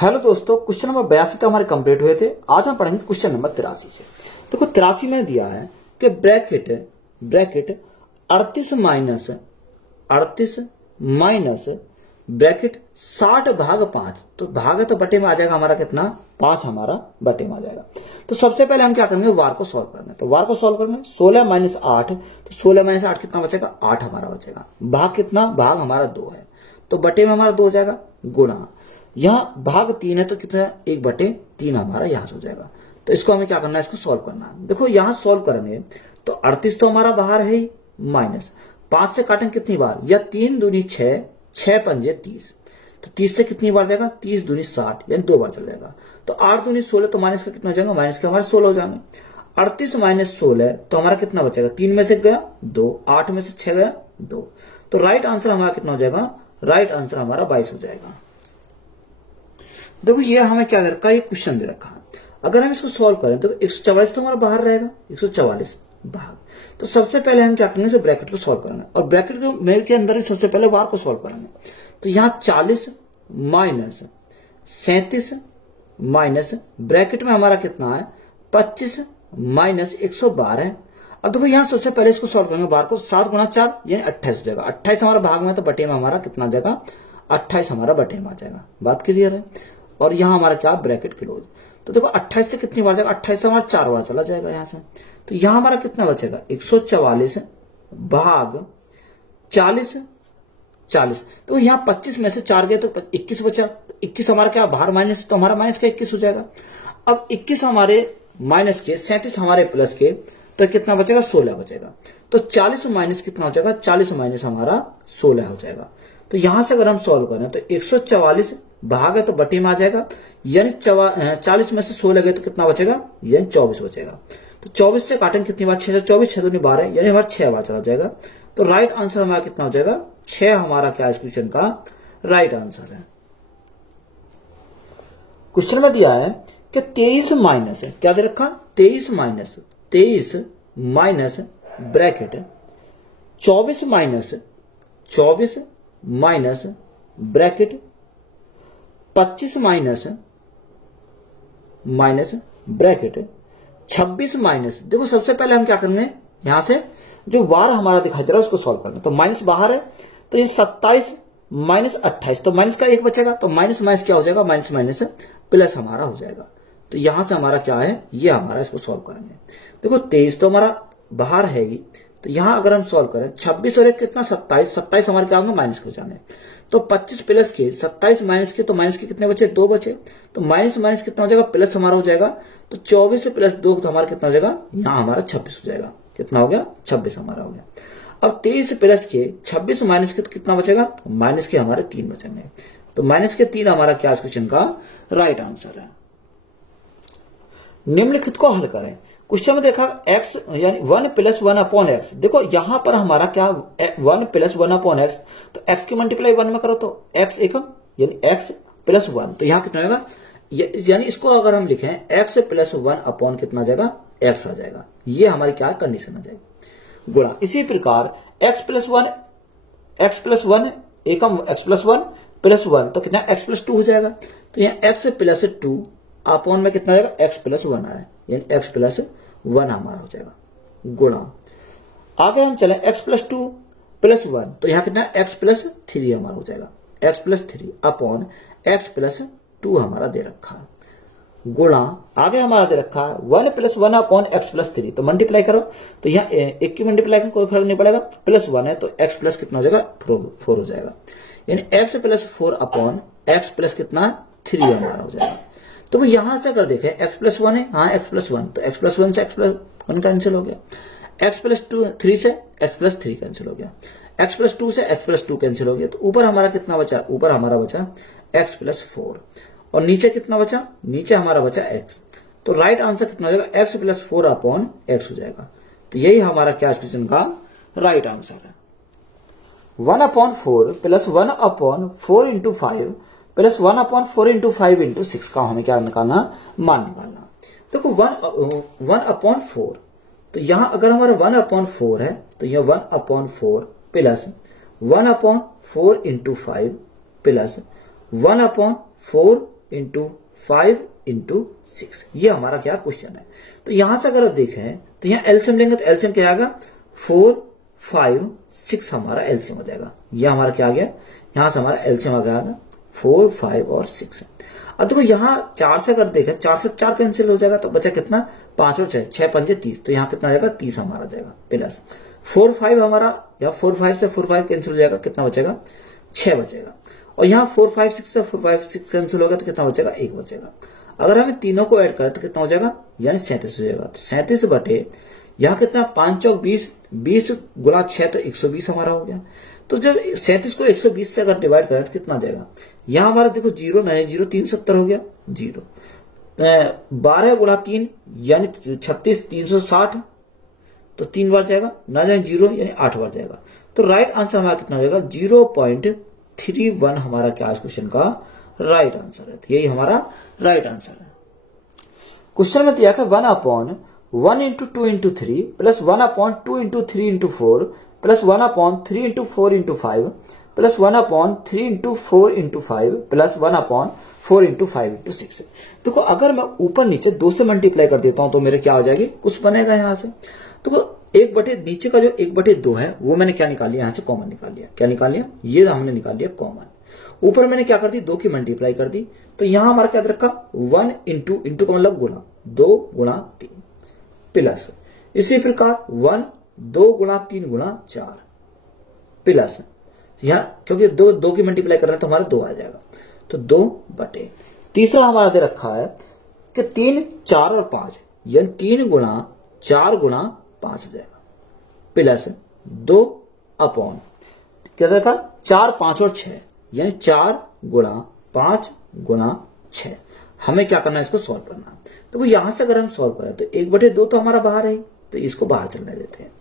Hello दोस्तों, question number 82 तो हमारे कंप्लीट हुए थे। आज हम पढ़ेंगे क्वेश्चन नंबर 83 से। देखो 83 में दिया है कि ब्रैकेट 38 माइनस ब्रैकेट 60 भाग 5, तो भाग तो बटे में आ जाएगा हमारा कितना, 5 हमारा बटे में आ जाएगा। तो सबसे पहले हम क्या करेंगे, वार को सॉल्व करना है। तो वार को सॉल्व करना 16 माइनस 8, तो 16 माइनस 8 कितना बचेगा, 8 हमारा बचेगा। भाग कितना, भाग हमारा 2 है, तो बटे में हमारा 2 हो जाएगा, गुणा यहां भाग 3 है तो कितना, 1/3 हमारा यहां से हो जाएगा। तो इसको हमें क्या करना है, इसको सॉल्व करना है। देखो यहां सॉल्व करेंगे तो 38 तो हमारा बाहर है ही, माइनस 5 से काटेंगे कितनी बार, या 3 दूनी 6, 6 पंजे 30, तो 30 से कितनी बार जाएगा, 30 दूनी 60, यानी 2 बार चल जाएगा। तो 8 दूनी 16, तो माइनस का कितना हो जाएगा, माइनस के हमारे 16 हो जाएंगे। 38 माइनस 16 तो हमारा कितना बचेगा, 3 में से गया 2, 8 में से 6 गया 2, तो राइट आंसर हमारा कितना हो जाएगा, राइट आंसर हमारा 22 हो जाएगा। देखो ये हमें क्या दे रखा है, ये क्वेश्चन दे रखा है। अगर हम इसको सॉल्व करें तो 144 तो हमारा बाहर रहेगा, 144 बाहर। तो सबसे पहले हम क्या करेंगे, इसे ब्रैकेट को सॉल्व करेंगे, और ब्रैकेट को मेरे के अंदर ही सबसे पहले वार को सॉल्व करेंगे। तो यहाँ 40 माइनस 37 माइनस ब्रैकेट में हमारा कितना है, 25 माइनस 112। अब देखो यहाँ सबसे पहले इसको सॉल्व करेंगे, बार को 7 गुणा 4 यानी 28 हो जाएगा। 28 हमारा भाग में, तो बटे में हमारा कितना आ जाएगा, 28 हमारा बटे में आ जाएगा। बात क्लियर है। और यहां हमारा क्या, ब्रैकेट क्लोज। तो देखो 28 से कितनी बार जाएगा, 28 से हमारा 4 बार चला जाएगा यहां से। तो यहां हमारा कितना बचेगा, 144 भाग 40। तो यहां 25 में से 4 गए तो 21 बचा, तो 21 हमारा क्या बाहर माइनस, तो हमारा माइनस का 21 हो जाएगा। अब 21 हमारे माइनस के, 37 हमारे प्लस के, तो कितना बचेगा, 16 बचेगा। तो 40 माइनस कितना हो जाएगा, 40 माइनस हमारा 16 हो जाएगा। तो यहां से अगर हम सॉल्व करें तो 144 भाग है तो बटे में आ जाएगा, यानी 40 में से 16 गए तो कितना बचेगा, यानी 24 बचेगा। तो 24 से काटेंगे कितनी बार, 6 से 24, 6 दूनी 12, यानी हमारा 6 बार चला जाएगा। तो राइट आंसर हमारा कितना हो जाएगा, 6 हमारा क्या इस क्वेश्चन का राइट आंसर है। क्वेश्चन में दिया है कि 23 माइनस है, क्या दे रखा, 23 minus bracket 24 minus bracket 25 minus bracket 26 minus, देखो सबसे पहले हम क्या करेंगे, यहां से जो वार हमारा दिखाई दे रहा है उसको सॉल्व करना। तो माइनस बाहर है, तो ये 27 माइनस 28, तो माइनस का 1 बचेगा, तो माइनस माइनस क्या हो जाएगा, माइनस माइनस प्लस हमारा हो जाएगा। तो यहां से हमारा क्या है, ये हमारा इसको सॉल्व करेंगे। देखो 23 तो हमारा बाहर है ही, तो यहां अगर हम सॉल्व करें 26 और 1 कितना, 27 हमारे क्या होंगे, माइनस के हो जाने। तो 25 प्लस के 27 माइनस के, तो माइनस के कितने बचे, 2 बचे, तो माइनस माइनस कितना हो जाएगा, प्लस हमारा हो जाएगा। तो 24 प्लस 2 तो हमारा कितना हो जाएगा, यहां हमारा 26 हो जाएगा। कितना हो गया, 26 हमारा हो गया। अब 23 प्लस के 26 माइनस के तो कितना बचेगा, माइनस के हमारे 3 बचेंगे। तो माइनस के 3 हमारा क्या इस क्वेश्चन का राइट आंसर है। निम्नलिखित को हल करें। क्वेश्चन में देखा x यानी 1 + 1 अपॉन x। देखो यहां पर हमारा क्या, 1 + 1 अपॉन x, तो x की मल्टीप्लाई 1 में करो तो x एकम, यानी x + 1, तो यहां कितना आएगा, यानी इसको अगर हम लिखें x + 1 अपॉन कितना आ जाएगा, x आ जाएगा। ये हमारी क्या कंडीशन आ जाएगी, गुणा। इसी प्रकार x + 1 एकम, x + 1 + 1, तो कितना x + 2 हो जाएगा। तो यहाँ x + 2 अपॉन में कितना आएगा, x + 1 आया, यानी x + 1 हमारा हो जाएगा, गुणा। आगे हम चले x + 2 + 1, तो यहां कितना x + 3 हमारा हो जाएगा, x + 3 अपॉन x + 2 हमारा दे रखा है, गुणा। आगे हमारा दे रखा है 1 + 1 अपॉन x + 3, तो मल्टीप्लाई करो, तो यहाँ एक की मल्टीप्लाई में कोई फर्क नहीं पड़ेगा, +1 है तो x प्लस कितना हो जाएगा, 4 हो जाएगा, यानी x + 4 अपॉन x + कितना 3 हमारा हो जाएगा। तो यहां से अगर देखें x + 1 है, हाँ x + 1, तो x + 1 से x + 1 कैंसिल हो गया, x + 3 से x + 3 कैंसिल हो गया, x + 2 से x + 2 कैंसिल हो गया। तो ऊपर हमारा कितना बचा, ऊपर हमारा बचा x + 4, और नीचे कितना बचा, नीचे हमारा बचा x। तो राइट आंसर कितना हो जाएगा, x + 4 अपॉन x हो जाएगा। तो यही हमारा क्या क्वेश्चन का राइट आंसर है। 1/4 + 1/4 × 5 + 1/4 × 5 × 6 का हमें क्या निकालना, मान निकालना। देखो 1/4, तो यहां अगर हमारा 1/4 है, तो यह 1/4 प्लस 1/4 × 5 प्लस 1/4 इंटू 5 इंटू 6, ये हमारा क्या क्वेश्चन है। तो यहां से अगर देखें तो यहाँ एलसीएम लेंगे तो एलसीएम क्या आएगा 4, 5, 6 हमारा एलसीएम हो जाएगा। ये हमारा क्या आ गया, यहां से हमारा एलसीएम आ गया 4, 5 और 6। अब देखो यहाँ 4 से अगर देखें 4 से 4 कैंसिल हो जाएगा तो बचा कितना 5 और 6, 6 पंजे 30, तो यहाँ कितना आ जाएगा 30 हमारा जाएगा प्लस 4, 5 हमारा, या 4, 5 से 4, 5 कैंसिल हो जाएगा, कितना बचेगा 6 बचेगा। और यहाँ 4, 5, 6 से 4, 5, 6 कैंसिल होगा तो कितना बचेगा 1 बचेगा। अगर हमें तीनों को ऐड करें तो कितना हो जाएगा, यानी 37 हो जाएगा। तो 37 बटे यहाँ कितना 5 चौक 20, 20 गुणा 6 तो 120 हमारा हो गया। तो जब 37 को 120 से अगर डिवाइड करें तो कितना जाएगा, यहाँ हमारा देखो 0 नहीं, 0 370 हो गया, 0 12 गुणा 3 यानी 36, 360, तो 3 बार जाएगा ना, जाए 0 यानी 8 बार जाएगा। तो राइट आंसर हमारा कितना हो जाएगा 0.31 हमारा क्या इस क्वेश्चन का राइट आंसर है। यही हमारा राइट आंसर है। क्वेश्चन में दिया था 1/1 into 2 into 3 plus 1/2 into 3 into 4 plus 1/3 into 4 into 5 plus 1/3 into 4 into 5 plus 1/4 into 5 into 6। देखो अगर मैं ऊपर नीचे 2 से मल्टीप्लाई कर देता हूं तो मेरे क्या हो जाएगी, कुछ बनेगा यहां से। तो 1 बटे नीचे का जो 1/2 है वो मैंने क्या निकाल लिया, यहां से कॉमन निकाल लिया। क्या निकाल लिया, ये हमने निकाल लिया कॉमन। ऊपर मैंने क्या कर दी, 2 की मल्टीप्लाई कर दी, तो यहां हमारा क्या रखा 1 इंटू का मतलब गुणा 2 गुणा 3 प्लस इसी प्रकार 1 2 गुणा 3 गुणा 4 प्लस यहां क्योंकि 2 की मल्टीप्लाई कर रहे हैं तो हमारा 2 आ जाएगा, तो 2 बटे तीसरा हमारा दे रखा है कि 3, 4 और 5 यानी 3 गुणा 4 गुणा 5 हो जाएगा प्लस 2 अपॉन क्या देखा 4, 5 और 6 यानी 4 गुणा 5 गुणा 6। हमें क्या करना है, इसको सॉल्व करना। तो यहां से अगर हम सॉल्व करें तो 1/2 तो हमारा बाहर है, तो इसको बाहर चलने देते हैं।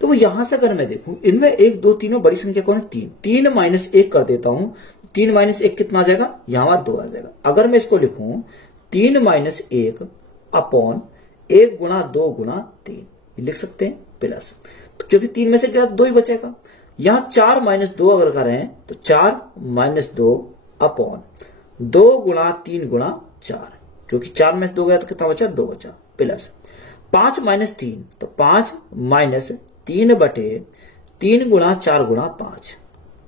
तो यहां से अगर मैं देखूं इनमें 1 2 तीनों बड़ी संख्या कौन है 3, 3 माइनस 1 कर देता हूं, 3 माइनस 1 कितना आ जाएगा, यहां 2 आ जाएगा। अगर मैं इसको लिखूं 3 माइनस 1 अपॉन 1 गुणा 2 गुणा 3 लिख सकते हैं प्लस, तो क्योंकि 3 में से क्या 2 ही बचेगा। यहां 4 माइनस 2 अगर करें तो 4 माइनस 2 अपॉन 2 गुणा 3 गुणा 4, क्योंकि 4 में से 2 गया तो कितना बचा 2 बचा प्लस 5 माइनस 3 तो 5 माइनस 3 बटे 3 गुणा 4 गुणा 5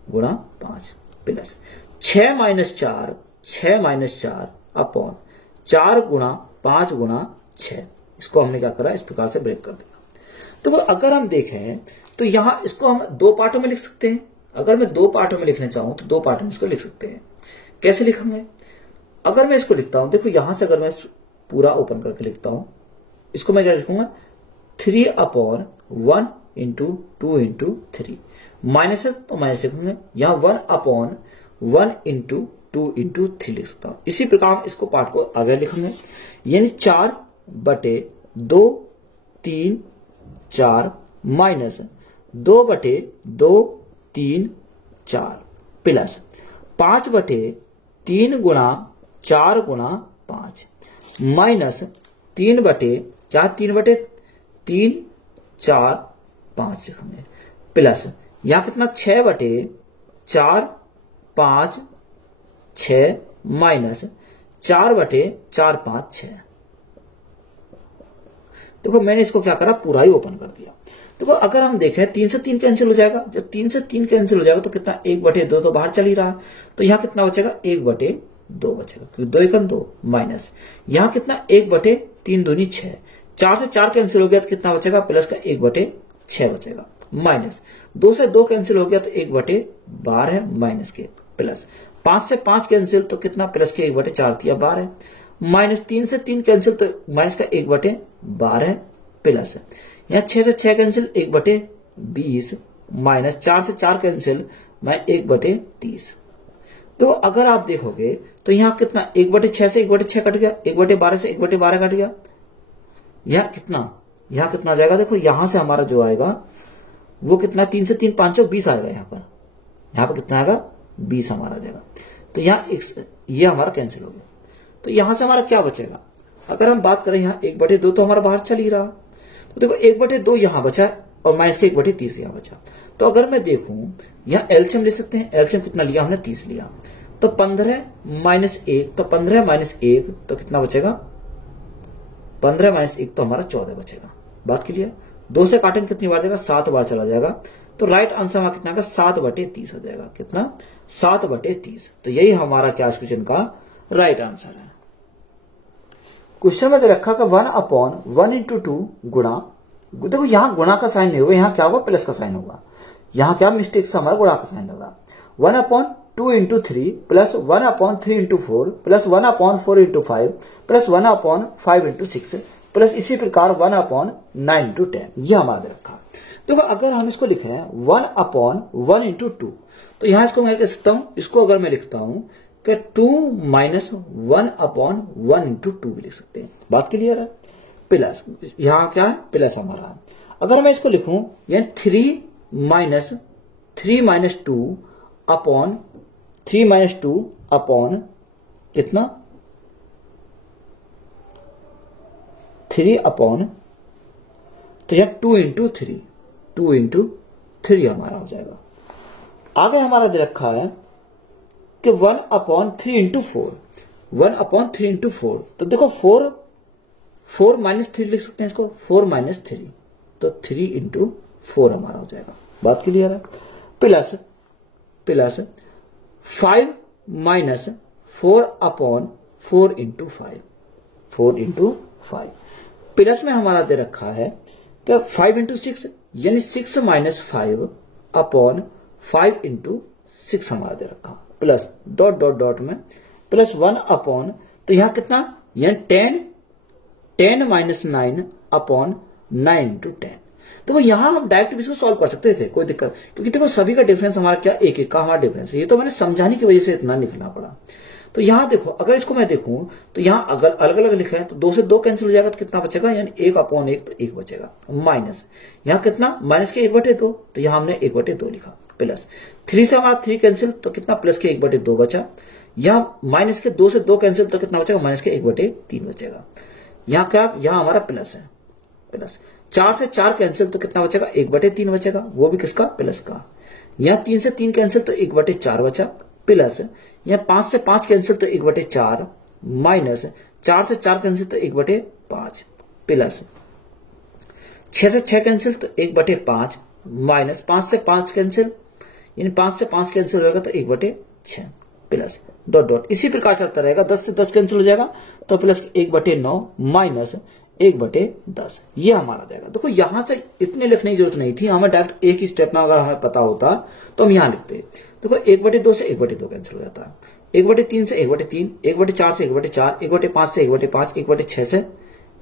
गुणा 5 प्लस 6 माइनस 4 6 माइनस 4 अपॉन 4 गुणा 5 गुणा 6। इसको हमने क्या करा, इस प्रकार से ब्रेक कर दिया। तो अगर हम देखें तो यहां इसको हम 2 पार्टों में लिख सकते हैं। अगर मैं 2 पार्टों में लिखना चाहूं तो 2 पार्टों में इसको लिख सकते हैं। कैसे लिखेंगे, अगर मैं इसको लिखता हूं, देखो यहां से अगर मैं पूरा ओपन करके लिखता हूं, इसको मैं क्या लिखूंगा 3/1 इंटू 2 इंटू 3 माइनस है तो माइनस लिखूंगे, यहां 1/1 इंटू 2 इंटू 3 लिख सकता हूं। इसी प्रकार इसको पार्ट को आगे लिखेंगे, यानी 4/2 3 4 माइनस 2/2 3 4 प्लस 5/3 गुणा 4 गुणा 5 माइनस 3/3 4 5 लिखेंगे प्लस यहां कितना 6/4 5 6 माइनस 4/4 5 6। देखो मैंने इसको क्या करा, पूरा ही ओपन कर दिया। देखो अगर हम देखें 3 से 3 कैंसिल हो जाएगा, जब 3 से 3 कैंसिल हो जाएगा तो कितना 1/2 तो बाहर चल ही रहा, तो यहां कितना बचेगा 1/2 बचेगा, क्योंकि 2 एकम 2 माइनस यहां कितना 1/3 दूनी 6, 4 से 4 कैंसिल हो गया तो कितना बचेगा प्लस का 1/6 बचेगा माइनस 2 से 2 कैंसिल हो गया तो 1/12 माइनस के प्लस 5 से 5 कैंसिल तो कितना प्लस के 1/4 दिया 12 माइनस 3 से 3 कैंसिल तो माइनस का 1/12 प्लस यहाँ 6 से 6 कैंसिल 1/20 माइनस 4 से 4 कैंसिल मैं 1/30। तो अगर आप देखोगे तो यहाँ कितना 1/6 से 1/6 कट गया, 1/12 से 1/12 कट गया, यहाँ कितना जाएगा, देखो यहां से हमारा जो आएगा वो कितना 3 से 3 5 20 आएगा, यहाँ पर कितना आएगा 20 हमारा जाएगा। तो यहाँ ये हमारा कैंसिल हो गया, तो यहां से हमारा क्या बचेगा, अगर हम बात करें यहाँ 1/2 तो हमारा बाहर चल ही रहा, तो देखो 1/2 यहां बचा और माइनस के 1/30 यहां बचा। तो अगर मैं देखूं यहाँ एलसीएम ले सकते हैं, एलसीएम कितना लिया हमने 30 लिया, तो 15 माइनस 1, तो 15 माइनस 1 तो कितना बचेगा, 15 माइनस 1 तो हमारा 14 बचेगा। बात क्लियर? 2 से काटेंगे कितनी बार जाएगा, 7 बार चला जाएगा। तो राइट आंसर हमारा कितना का 7/30 हो जाएगा। कितना, 7/30। तो यही हमारा क्या इस क्वेश्चन का राइट आंसर है। क्वेश्चन में दे रखा का 1/1 इंटू 2 गुणा, देखो यहां गुणा का साइन नहीं होगा, यहां क्या होगा, प्लस का साइन होगा। यहां क्या मिस्टेक से हमारा गुणा का साइन होगा। 1/2 into 3 plus 1/3 into 4 plus 1/4 into 5 plus 1/5 into 6 plus इसी प्रकार 1/9 इंटू 10। यह हमारा दे रखा। देखो अगर हम इसको लिख रहे हैं 1/1 इंटू 2, तो यहां इसको मैं लिख सकता हूं, इसको अगर मैं लिखता हूं कि 2 माइनस 1/1 इंटू 2 भी लिख सकते हैं। बात क्लियर है? प्लस यहां क्या है, प्लस हमारा। अगर मैं इसको लिखूं यानी 3 माइनस 2 अपॉन 3 माइनस 2 अपॉन कितना, 3 अपॉन, तो यह 2 इंटू 3 हमारा हो जाएगा। आगे हमारा दे रखा है कि 1/3 इंटू 4, 1/3 इंटू 4, तो देखो 4 माइनस 3 लिख सकते हैं इसको, 4 माइनस 3, तो 3 इंटू 4 हमारा हो जाएगा। बात क्लियर है? Plus 5 minus 4/4 into 5, 4 into 5, plus में हमारा दे रखा है तो 5 इंटू 6 यानी 6 माइनस 5/5 इंटू 6 हमारा दे रखा, प्लस डॉट डॉट डॉट में प्लस 1/, तो यहां कितना, यानी 10 माइनस 9/9 इंटू 10। देखो यहां हम डायरेक्ट इसको सॉल्व कर सकते थे, कोई दिक्कत, क्योंकि देखो सभी का डिफरेंस हमारा क्या, एक एक का हमारा डिफरेंस है। ये तो मैंने समझाने की वजह से इतना लिखना पड़ा। तो यहां देखो अगर इसको मैं देखूं तो यहां अगर अलग अलग लिखा है तो 2 से 2 कैंसिल हो जाएगा, तो कितना बचेगा, यानी 1/1 तो 1 बचेगा। माइनस यहां कितना, माइनस के 1/2, तो यहां हमने 1/2 लिखा। प्लस 3 से हमारा 3 कैंसिल, तो कितना, प्लस के 1/2 बचा। यहां माइनस के 2 से 2 कैंसिल, तो कितना बचेगा, माइनस के 1/3 बचेगा। यहां क्या, यहां हमारा प्लस है, प्लस 4 से 4 कैंसिल, तो कितना बचेगा, 1/3 बचेगा, वो भी किसका, प्लस का। यहां 3 से 3 कैंसिल, तो 1/4 बचा, प्लस यहां 5 से 5 कैंसिल, तो 1/4, माइनस 4 से 4 कैंसिल, तो 1/5, प्लस 6 से 6 कैंसिल, तो 1/5, माइनस 5 से 5 कैंसिल, यानी 5 से 5 कैंसिल होगा तो 1/6, प्लस डॉट डॉट इसी प्रकार चलता रहेगा। 10 से 10 कैंसिल हो जाएगा तो प्लस 1/9 माइनस 1/10, ये हमारा जाएगा। देखो यहां से इतने लिखने की जरूरत नहीं थी, हमें डायरेक्ट एक ही स्टेप में अगर हमें पता होता तो हम यहां लिखते। देखो 1/2 से 1/2 कैंसिल हो जाता है, 1/3 से 1/3, 1/4 से 1/4, 1/5 से 1/5, 1/6 से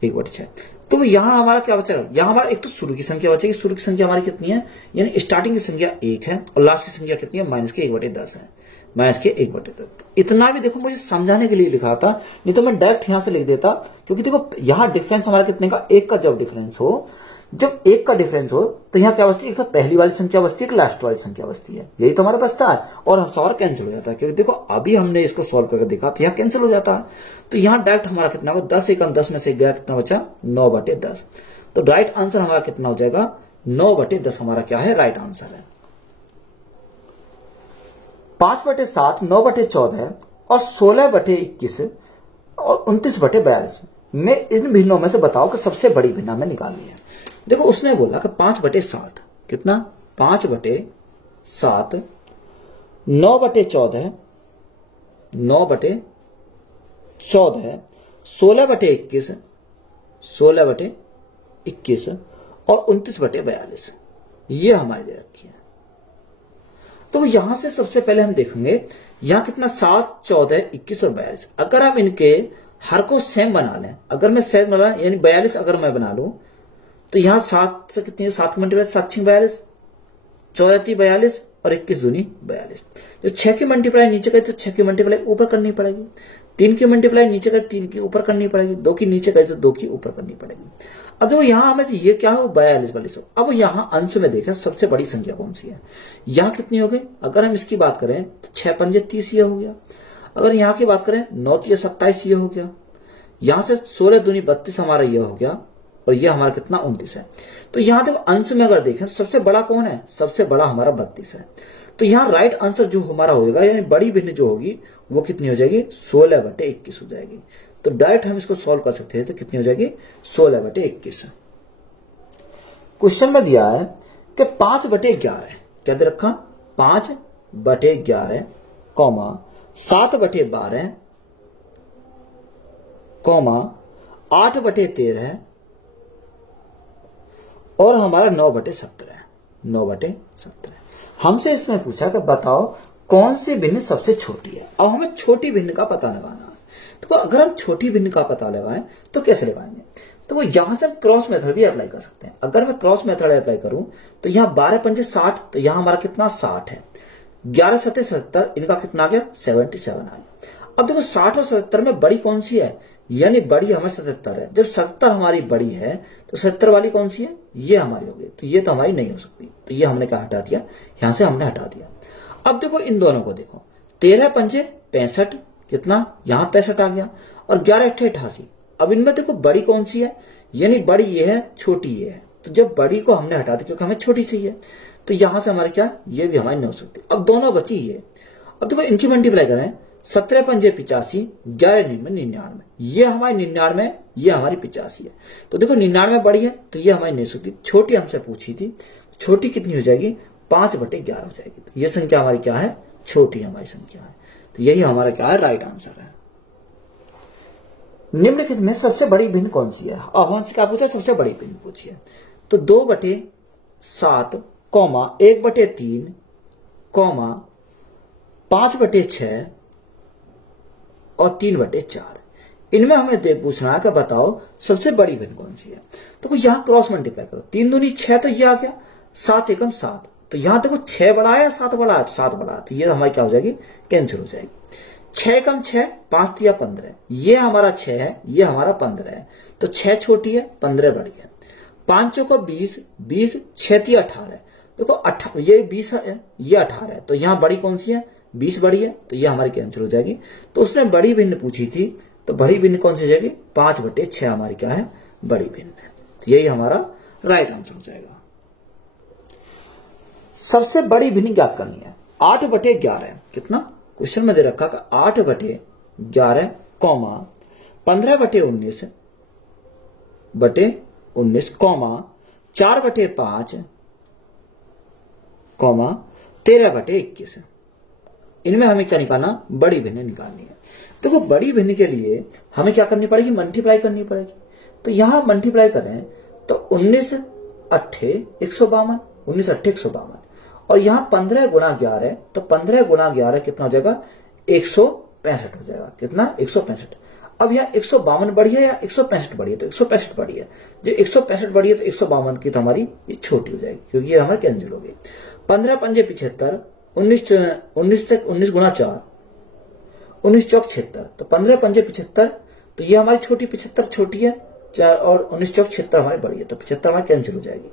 1/6। तो यहां हमारा क्या बचेगा, यहां हमारा एक तो शुरू की संख्या बचेगी, शुरू की संख्या हमारी कितनी है, यानी स्टार्टिंग की संख्या 1 है और लास्ट की संख्या कितनी है, माइनस के 1/10 है, माइनस के 1/10। इतना भी देखो मुझे समझाने के लिए लिखा था, नहीं तो मैं डायरेक्ट यहां से लिख देता, क्योंकि देखो यहां डिफरेंस हमारा कितने का, 1 का जब डिफरेंस हो, जब 1 का डिफरेंस हो तो यहां क्या बचती है, एक तो पहली वाली संख्या बचती है, एक लास्ट वाली संख्या बचती है, यही तो हमारा बचता है, और हम सॉल्व कैंसिल हो जाता है, क्योंकि देखो अभी हमने इसको सॉल्व करके देखा तो यहां कैंसिल हो जाता है। तो यहां डायरेक्ट हमारा कितना होगा, 10 से कम 10 में से गया, कितना बचा, 9/10। तो राइट आंसर हमारा कितना हो जाएगा, 9/10 हमारा क्या है, राइट आंसर है। 5/7, 9/14 और 16/21 और 29/42 में इन भिन्नों में से बताओ कि सबसे बड़ी भिन्ना में निकालनी है। देखो उसने बोला कि 5/7 कितना, 5/7, 9/14, 9/14, 16/21, 16/21 और 29/42, ये हमारी दे रखी है। तो यहां से सबसे पहले हम देखेंगे यहां कितना, 7, 14, 21 और 42। अगर हम इनके हर को सेम बना लें, अगर मैं सेम बना यानी 42 अगर मैं बना लूं, तो यहां 7 से कितनी है, 7 मल्टीप्लाई 7 6 42, 14 3 42 और 21 दूनी 42। जो 6 की मल्टीप्लाई नीचे गई तो 6 की मल्टीप्लाई ऊपर करनी पड़ेगी, 3 की मल्टीप्लाई नीचे गई 3 की ऊपर करनी पड़ेगी, 2 की नीचे गई तो 2 की ऊपर करनी पड़ेगी। अब देखो यहां हमें ये क्या हो, 42। अब यहां अंश में देखें सबसे बड़ी संख्या कौन सी है, यहां कितनी हो गई, अगर हम इसकी बात करें तो 6 पंजे 30 ये हो गया, अगर यहां की बात करें 9 3 27 ये हो गया, यहां से 16 दूनी 32 हमारा ये हो गया, और ये हमारा कितना 29 है। तो यहां देखो अंश में अगर देखें सबसे बड़ा कौन है, सबसे बड़ा हमारा 32 है। तो यहाँ राइट आंसर जो हमारा होगा यानी बड़ी भिन्न जो होगी वो कितनी हो जाएगी 16/21 हो जाएगी। तो डायरेक्ट हम इसको सॉल्व कर सकते हैं, तो कितनी हो जाएगी 16/21। क्वेश्चन में दिया है कि 5/11 क्या दे रखा 5/11 कॉमा 7/12 कॉमा 8/13 और हमारा 9/17 9/17। हमसे इसमें पूछा कि बताओ कौन सी भिन्न सबसे छोटी है। अब हमें छोटी भिन्न का पता लगाना है। तो अगर हम छोटी भिन्न का पता लगाएं तो कैसे लगाएंगे, तो वो यहां से क्रॉस मेथड भी अप्लाई कर सकते हैं। अगर मैं क्रॉस मेथड अप्लाई करूं तो यहां 12×5 = 60, तो यहां हमारा कितना 60 है। 11×7 = 70, इनका कितना आ गया 77 आ गया। अब देखो 60 और 77 में बड़ी कौन सी है, यानी बड़ी हमें 77 है। जब 70 हमारी बड़ी है तो 70 वाली कौन सी है, ये हमारी होगी। तो ये तो हमारी नहीं हो सकती, तो ये हमने क्या हटा दिया, यहां से हमने हटा दिया। अब देखो इन दोनों को देखो, 13×5 = 65, कितना यहां 65 आ गया, और 11×8 = 88। अब इनमें देखो बड़ी कौन सी है, यानी बड़ी ये है, छोटी ये है। तो जब बड़ी को हमने हटा दिया क्योंकि हमें छोटी चाहिए, तो यहां से हमारे क्या, ये भी हमारी नहीं हो सकती। अब दोनों बची ये। अब देखो इनकी मल्टीप्लाई करें, 17×5 = 85, 11×9 = 99, ये हमारी 99, ये हमारी 85 है। तो देखो 99 बड़ी है, तो ये हमारी नहीं सकती। छोटी हमसे पूछी थी, छोटी कितनी हो जाएगी 5/11 हो जाएगी। तो ये संख्या हमारी क्या है, छोटी हमारी संख्या है। तो यही हमारा क्या है, राइट आंसर है। निम्नलिखित में सबसे बड़ी भिन्न कौन सी है। अब हमसे क्या पूछा, सबसे बड़ी भिन्न पूछी है। तो 2/7 कॉमा 1/3 कॉमा 5/6 और 3/4, इनमें हमें पूछना है कि बताओ सबसे बड़ी भिन्न कौन सी है। तो यहां क्रॉस मल्टीप्लाई करो, 3 दूनी 6, तो ये आ गया 7 एकम 7। तो यहां देखो 6 बड़ा है 7 बड़ा है, तो 7 बड़ा है, तो ये हमारी क्या हो जाएगी, कैंसिल हो जाएगी। 6 एकम 6, 5 × 3 = 15, ये हमारा 6 है, ये हमारा 15 है। तो 6 छोटी है, 15 बड़ी है। 5 चौको 20, 20 6 × 3 = 18। देखो ये 20 है, ये 18 है, तो यहां बड़ी कौन सी है, 20 बड़ी है, तो ये हमारी कैंसिल हो जाएगी। तो उसने बड़ी भिन्न पूछी थी, तो बड़ी भिन्न कौन सी जाएगी, 5/6 हमारी क्या है, बड़ी भिन्न है। तो यही हमारा राइट आंसर हो जाएगा। सबसे बड़ी भिन्न ज्ञात करनी है। 8/11 कितना, क्वेश्चन में दे रखा कि 8/11 कॉमा 15/19 कॉमा 4/5 कॉमा 13/21। इनमें हमें क्या निकालना, बड़ी भिन्न निकालनी है। देखो बड़ी भिन्न के लिए हमें क्या करनी पड़ेगी, मल्टीप्लाई करनी पड़ेगी। तो यहां मल्टीप्लाई करें तो 19×8 = 152, 19×8 = 152, और यहां 15 × 11, तो 15 × 11 कितना हो जाएगा, 165 हो जाएगा। कितना, 165। अब यहाँ 152 बड़ी है या 165 बड़ी है, तो 165 बड़ी है। जब 165 बड़ी है तो 152 की तो हमारी ये छोटी हो जाएगी, क्योंकि ये हमारी कैंसिल हो गई। 15×5 = 75, 19 × 4 19 चौक 76, तो 15×5 = 75, तो ये हमारी छोटी 75 छोटी है, और 19 चौक 76 हमारी बड़ी है, तो 75 हमारी कैंसिल हो जाएगी।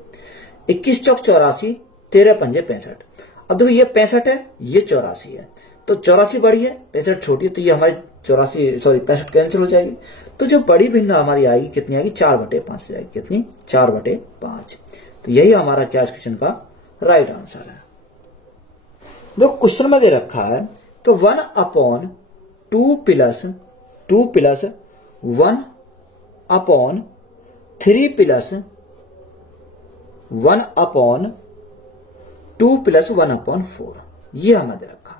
21 चौक 84, 13×5 = 65। अब देखो ये 65 है, ये 84 है, तो 84 बड़ी है, 65 छोटी है, तो ये हमारी 65 कैंसिल हो जाएगी। तो जो बड़ी भिन्न हमारी आएगी कितनी आएगी, 4/5 जाएगी। कितनी, 4/5। तो यही हमारा क्या इस क्वेश्चन का राइट आंसर है। जो क्वेश्चन में दे रखा है तो 1/2 प्लस 1/3 प्लस 1/2 प्लस 1/4, ये हमें दे रखा है।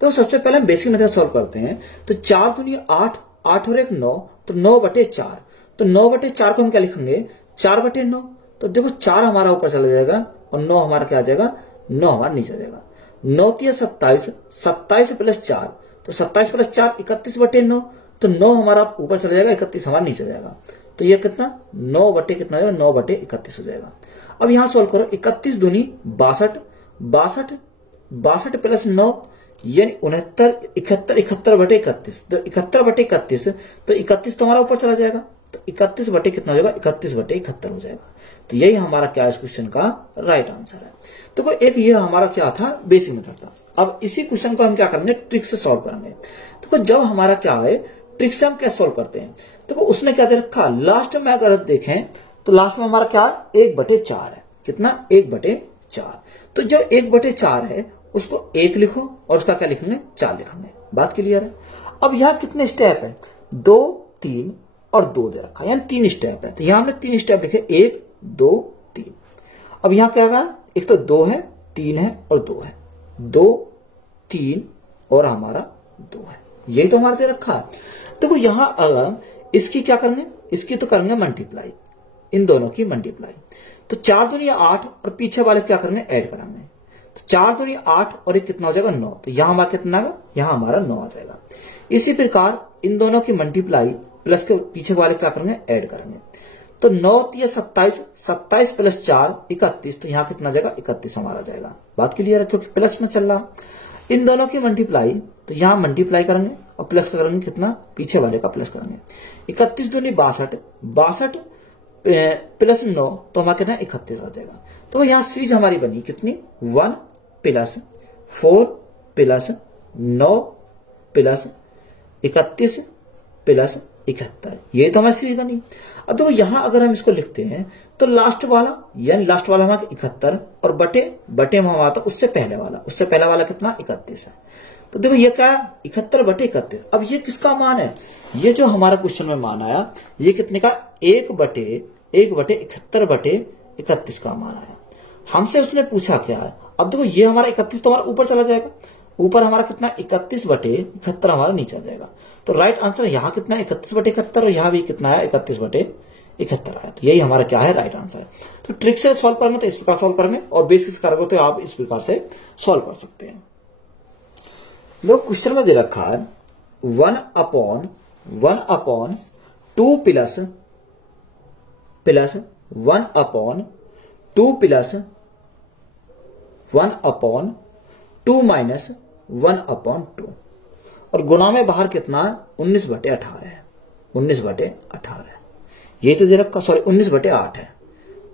तो सबसे पहले हम बेसिक मेथड सॉल्व करते हैं। तो 4 दूनी 8, 8 और 1 9, तो 9/4। तो 9/4 को हम क्या लिखेंगे, 4/9। तो देखो 4 हमारा ऊपर चला जाएगा और 9 हमारा क्या आ जाएगा, 9 हमारा नीचे आ जाएगा। 9 × 3 = 27, 27 + 4, तो 27 + 4 = 31/9, तो 9 हमारा ऊपर चला जाएगा, 31 हमारा नीचे जाएगा। तो ये कितना, 9/कितना हो जाएगा, 9/31 हो जाएगा। अब यहां सॉल्व करो, 31 दूनी 62, 62 प्लस 9 यानी 69, 71/31, तो 71/31, तो 31 तो हमारा ऊपर चला जाएगा, तो 31 कितना हो जाएगा, 31/71 हो जाएगा। तो यही हमारा क्या इस क्वेश्चन का राइट आंसर है। तो एक ये हमारा क्या था, बेसिक मेथड था। अब इसी क्वेश्चन को हम क्या करेंगे, ट्रिक से सॉल्व करेंगे। तो जब हमारा क्या है, ट्रिक से हम क्या सॉल्व करते हैं, तो उसने क्या दे रखा, लास्ट में अगर देखें तो लास्ट में हमारा क्या 1/4 है। कितना, 1/4। तो जो 1/4 है उसको 1 लिखो और उसका क्या लिखेंगे 4 लिखेंगे। बात क्लियर है। अब यहाँ कितने स्टेप है, 2 3 और 2 दे रखा है, यानी 3 स्टेप है। तो यहाँ हमने 3 स्टेप लिखे, 1 2 3। अब यहाँ क्या होगा, एक तो 2 है, 3 है और 2 है, 2 3 और हमारा 2 है, यही तो हमारा दे रखा है। देखो यहां अगर इसकी क्या करेंगे, इसकी तो करेंगे मल्टीप्लाई, इन दोनों की मल्टीप्लाई। तो 4 दूनी 8 और पीछे वाले क्या करेंगे, ऐड कराएंगे। तो 4 दूनी 8 और एक कितना हो जाएगा 9। तो यहां हमारा कितना आएगा, यहां हमारा 9 आ जाएगा। इसी प्रकार इन दोनों की मल्टीप्लाई प्लस के पीछे वाले क्या करेंगे, ऐड करेंगे। तो 9 3 27, 27 प्लस 4 31। तो यहां कितना जाएगा, 31 हमारा जाएगा। बात क्लियर है, क्योंकि प्लस में चल रहा। इन दोनों की मल्टीप्लाई, तो यहां मल्टीप्लाई करेंगे और प्लस का करेंगे कितना, पीछे वाले का प्लस करेंगे। 31 दूनी 62, 62 प्लस 9 तो हमारा कितना 31 हो जाएगा। तो यहां सीरीज हमारी बनी कितनी, 1 प्लस 4 प्लस 9 प्लस 31 प्लस 71, ये तो हमारी सीरीज बनी। अब देखो यहां अगर हम इसको लिखते हैं तो लास्ट वाला, यानी लास्ट वाला हमारा 71 और बटे में हमारा था उससे पहले वाला कितना 31 है। तो देखो ये क्या, 71 बटे 31। अब ये किसका मान है, ये जो हमारा क्वेश्चन में मान आया ये कितने का, 1 बटे 71 बटे 31 का मान आया। हमसे उसने पूछा क्या है। अब देखो ये हमारा 31 तो हमारा ऊपर चला जाएगा, ऊपर हमारा कितना 31 बटे 71 हमारा नीचे आ जाएगा। तो राइट आंसर यहाँ कितना 31 बटे 71 और यहाँ भी कितना है 31 बटे 71 आया। तो यही हमारा क्या है, राइट आंसर है। तो ट्रिक से सॉल्व करेंगे तो इस प्रकार सॉल्व करेंगे, और बेसिक करोगे तो आप इस प्रकार से सॉल्व कर सकते हैं। लोग क्वेश्चन में दे रखा है 1 upon 2 plus 1 upon 2 plus 1 upon 2 minus 1 upon 2, और गुणा में बाहर कितना 19 बटे 18 है, 19 बटे 18 है, ये तो दे रखा, सॉरी 19 बटे 8 है।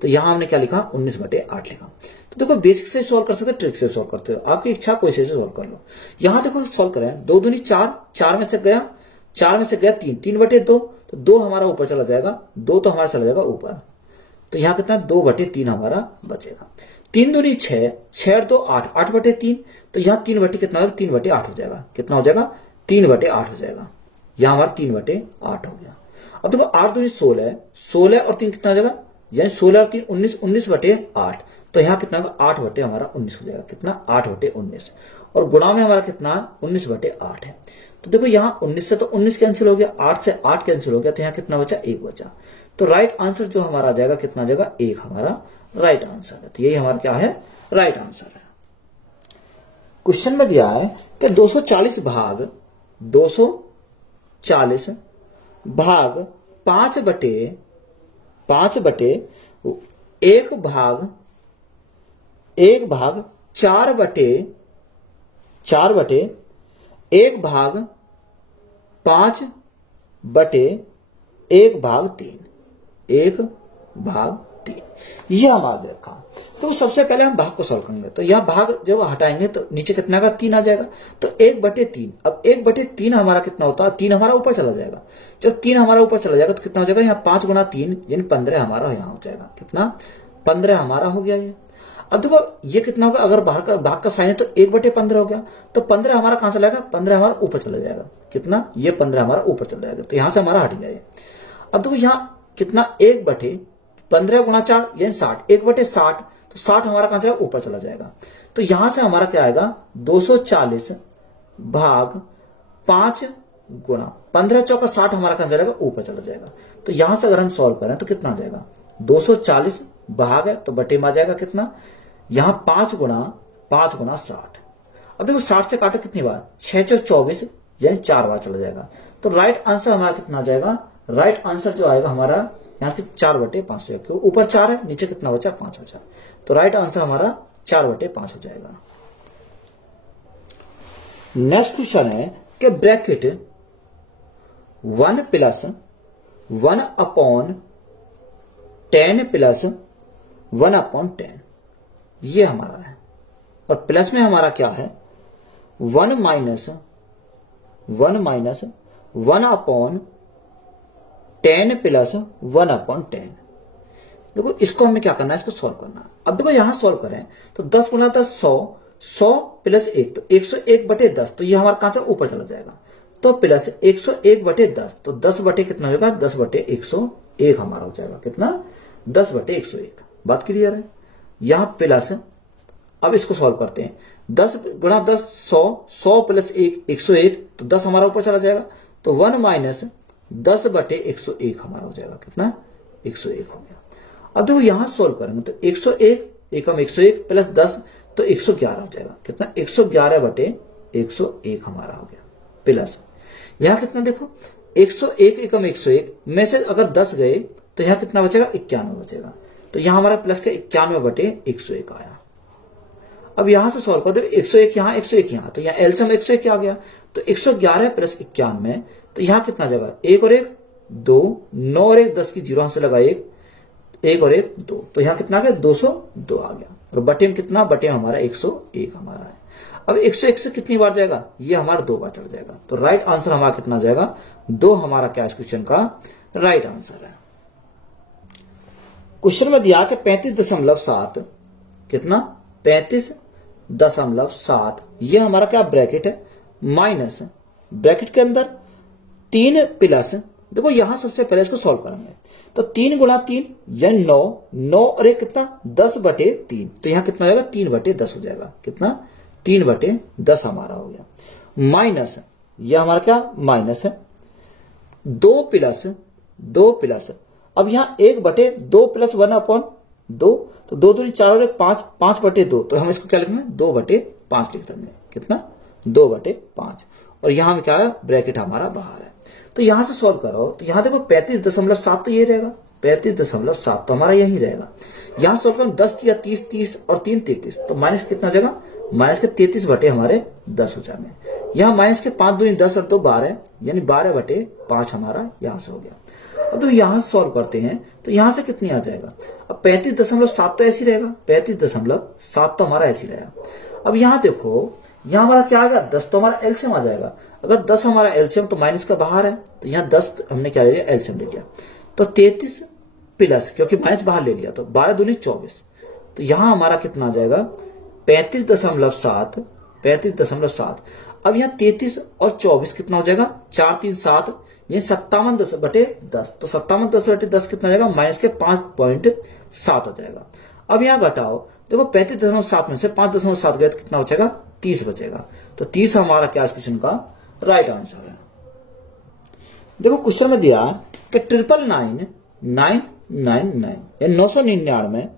तो यहां हमने क्या लिखा, 19 बटे 8 लिखा। तो देखो बेसिक से सॉल्व कर सकते हो, ट्रिक से सॉल्व करते हो, आपकी इच्छा कोई से सॉल्व कर लो। यहां देखो सॉल्व करें, 2 दूनी 4, 4 में से गया 3, 3 बटे 2, तो 2 हमारा ऊपर चला जाएगा, 2 तो हमारा चला जाएगा ऊपर। तो यहां कितना 2 बटे 3 हमारा बचेगा। 3 दूनी 6, 6 2 8, 8 बटे 3। तो यहां 3 बटे कितना होगा, 3 बटे 8 हो जाएगा। कितना हो जाएगा, 3 बटे 8 हो जाएगा। यहां हमारा 3 बटे 8 हो गया। अब देखो 8 दूनी 16, 16 और 3 कितना हो जाएगा, यानी 16 और 3 19, 19 बटे 8। तो यहां कितना होगा, 8 बटे हमारा 19 हो जाएगा। कितना 8 बटे 19, और गुणा में हमारा कितना 19 बटे 8 है। तो देखो यहां 19 से तो 19 कैंसिल हो गया, 8 से 8 कैंसिल हो गया, तो यहां कितना बचा, 1 बचा। तो राइट आंसर जो हमारा आ जाएगा कितना आ जाएगा, 1 हमारा राइट आंसर है। तो यही हमारा क्या है, राइट आंसर है। क्वेश्चन में दिया है कि 240 भाग 5 बटे 1 भाग 4 बटे 1 भाग 5 बटे 1 भाग 3, 1 भाग 3, यह हमारा देखा। तो सबसे पहले हम भाग को सॉल्व करेंगे। तो यह भाग जब हटाएंगे तो नीचे कितना का 3 आ जाएगा। तो 1 बटे 3, अब 1 बटे 3 हमारा कितना होता है, 3 हमारा ऊपर चला जाएगा। जब 3 हमारा ऊपर चला जाएगा तो कितना हो जाएगा, यहाँ 5 गुणा 3 यानी 15 हमारा यहाँ हो जाएगा। कितना 15 हमारा हो गया ये। अब देखो ये कितना होगा, अगर भाग का साइन है तो 1 बटे 15 हो गया। तो 15 हमारा कहां से लाएगा, 15 हमारा ऊपर चला जाएगा। कितना, ये 15 हमारा ऊपर चला जाएगा। तो यहां से हमारा हट गया ये। अब देखो यहाँ कितना 1 बटे 15 गुणा 4 यानी 60, 1 बटे 60, तो 60 हमारा कहां से ऊपर चला जाएगा। तो यहां से हमारा क्या आएगा, 240 भाग 5 गुणा 15 चौका 60 हमारा कहां जाएगा, ऊपर चला जाएगा। तो यहां से अगर हम सॉल्व करें तो कितना आ जाएगा, 240 भाग है तो बटे में आ जाएगा कितना, यहां 5 गुणा 60। अब देखो 60 से काटो कितनी बार, 6 4 24 यानी 4 बार चला जाएगा। तो राइट आंसर हमारा कितना आ जाएगा, राइट आंसर जो आएगा हमारा यहां से 4 बटे 5 हो जाएगा। ऊपर 4 है, नीचे कितना बचा, 5 बचा। तो राइट आंसर हमारा 4 बटे 5 हो जाएगा। नेक्स्ट क्वेश्चन है कि bracket 1 plus 1 upon 10 plus 1 upon 10 ये हमारा है, और प्लस में हमारा क्या है 1 माइनस 1 अपॉन 10 प्लस 1 अपॉन 10। देखो इसको हमें क्या करना है, इसको सॉल्व करना है। अब देखो यहां सॉल्व करें तो 10 गुणा 10 100, 100 प्लस 1 तो 101 बटे 10, तो ये हमारा कहां से ऊपर चला जाएगा, तो प्लस 101 बटे 10, तो 10 बटे कितना होगा, 10 बटे 101 हमारा हो जाएगा, कितना 10 बटे 101। बात क्लियर है। यहां प्लस, अब इसको सॉल्व करते हैं, 10 गुणा 10 100, 100 प्लस 1 101, तो 10 हमारा ऊपर चला जाएगा, तो 1 माइनस 10 बटे 101 हमारा हो जाएगा, कितना 101 हो गया। अब देखो यहां सोल्व करेंगे तो 101 एकम 101 प्लस 10 तो 111 हो जाएगा, कितना 111 बटे 101 हमारा हो गया, प्लस यहां कितना देखो 101 एकम 101 में से अगर 10 गए तो यहां कितना बचेगा, 91 बचेगा, तो यहां हमारा प्लस का 91 बटे 101 आया। अब यहां से सॉल्व कर दो, 101 यहां 101 यहां, तो यहां एलसीएम 101 आ गया, तो 111 प्लस 91, तो यहां कितना जाएगा, 1 और 1 2, 9 और 1 10 की जीरो यहां से लगा 1 और 1 2, तो यहां कितना आ गया 202 आ गया, और बटे में कितना, बटे में हमारा 101 हमारा है। अब 101 से कितनी बार जाएगा, ये हमारा 2 बार चढ़ जाएगा, तो राइट आंसर हमारा कितना जाएगा, 2 हमारा क्या इस क्वेश्चन का राइट आंसर है। क्वेश्चन में दिया कि 35.7 कितना 35.7, ये हमारा क्या ब्रैकेट है, माइनस ब्रैकेट के अंदर 3 प्लस, देखो यहां सबसे पहले इसको सॉल्व करेंगे, तो 3 गुणा 3 यानी 9, 9 और 1 कितना 10 बटे 3, तो यहां कितना हो जाएगा 3 बटे 10 हो जाएगा, कितना 3 बटे 10 हमारा हो गया, माइनस यह हमारा क्या माइनस है 2 प्लस, अब यहां 1 बटे 2 प्लस 1 अपॉन 2, तो 2 दूनी 4 और 1 5, 5 बटे 2, तो हम इसको क्या लिखेंगे 2 बटे 5 लिख देंगे, कितना 2 बटे 5, और यहां में क्या है ब्रैकेट हमारा बाहर है। तो यहां से सॉल्व करो, तो यहां देखो 35.7 तो ये रहेगा, 35.7 तो हमारा यही रहेगा। यहां सॉल्व करो 10 या 30, 30 और 3 33, तो माइनस कितना जाएगा, माइनस के 33 बटे हमारे 10 हो जाएंगे। यहां माइनस के 5 दूनी 10 और 2 12, यानी 12 बटे 5 हमारा यहां से हो गया। अब तो यहां सॉल्व करते हैं, तो यहां से कितनी आ जाएगा, अब 35.7 तो ऐसी रहेगा, 35.7 तो हमारा ऐसी रहेगा। अब यहां देखो यहां हमारा क्या आ गया 10, तो हमारा एलसीएम आ जाएगा, अगर 10 हमारा एलसीएम तो माइनस का बाहर है, तो यहां 10 हमने क्या ले लिया एलसीएम ले लिया, तो 33 प्लस, क्योंकि माइनस बाहर ले लिया, तो 12 दूनी 24, तो यहां हमारा कितना आ जाएगा 35.7। अब यहां 33 और 24 कितना हो जाएगा 4 3 7, ये 57 बटे 10, तो 57 बटे 10 कितना हो जाएगा माइनस के 5.7 हो जाएगा। अब यहां घटाओ, देखो 35.7 में से 5.7 गया तो कितना बचेगा 30 बचेगा, तो 30 हमारा क्या इस क्वेश्चन का राइट आंसर है। देखो क्वेश्चन में दिया कि 999 999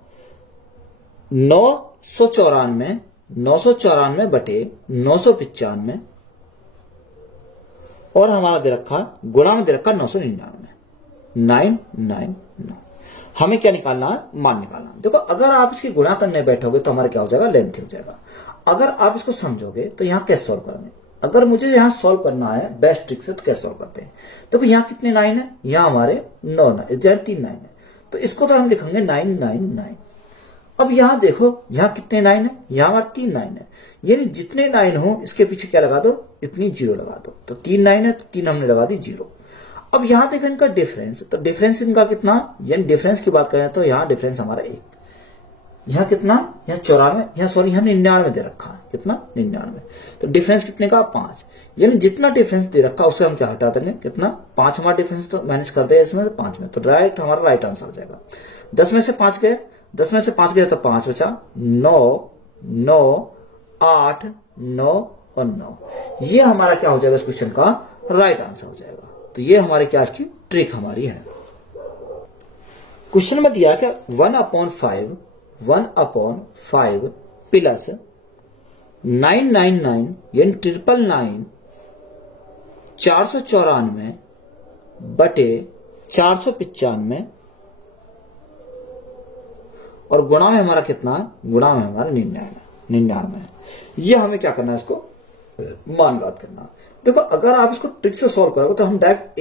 994 बटे 995, और हमारा दे रखा गुणा में दे रखा 999। हमें क्या निकालना है, मान निकालना। देखो अगर आप इसकी गुणा करने बैठोगे तो हमारा क्या हो जाएगा लेंथी हो जाएगा। अगर आप इसको समझोगे तो यहां कैसे सॉल्व करेंगे, अगर मुझे यहां सॉल्व करना है बेस्ट ट्रिक से तो कैसे सॉल्व करते हैं। देखो यहां कितने 9 है, यहां हमारे 9 3 9 है, तो इसको तो हम लिखेंगे 999। अब यहां देखो यहां कितने 9 है, यहां हमारे 3 9 है, यानी जितने 9 हो इसके पीछे क्या लगा दो, इतनी 0 लगा दो, तो 3 9 है तो 3 हमने लगा दी 0। अब यहां देखो इनका डिफरेंस, तो डिफरेंस इनका कितना, यानी डिफरेंस की बात करें तो यहां डिफरेंस हमारा 1, यहां कितना, यहां 94, यहां सॉरी यहां 99 दे रखा है, कितना 99, तो डिफरेंस कितने का 5, यानी जितना डिफरेंस दे रखा उससे हम क्या हटा देंगे, कितना 5 हमारा डिफरेंस तो माइनस कर दे इसमें 5 में, तो डायरेक्ट हमारा राइट आंसर हो जाएगा। 10 में से 5 गए, 10 में से 5 गए तो 5 बचा, 9 9 8 9 और 9, ये हमारा क्या हो जाएगा इस क्वेश्चन का राइट आंसर हो जाएगा। तो ये हमारे क्या इसकी ट्रिक हमारी है। क्वेश्चन में दिया क्या 1/5 प्लस 999 यानी 999 494 बटे 495, और गुणा में हमारा कितना, गुणा में हमारा 99। ये हमें क्या करना है, इसको मान ज्ञात करना। देखो अगर आप इसको ट्रिक से सॉल्व करोगे तो हम डायरेक्ट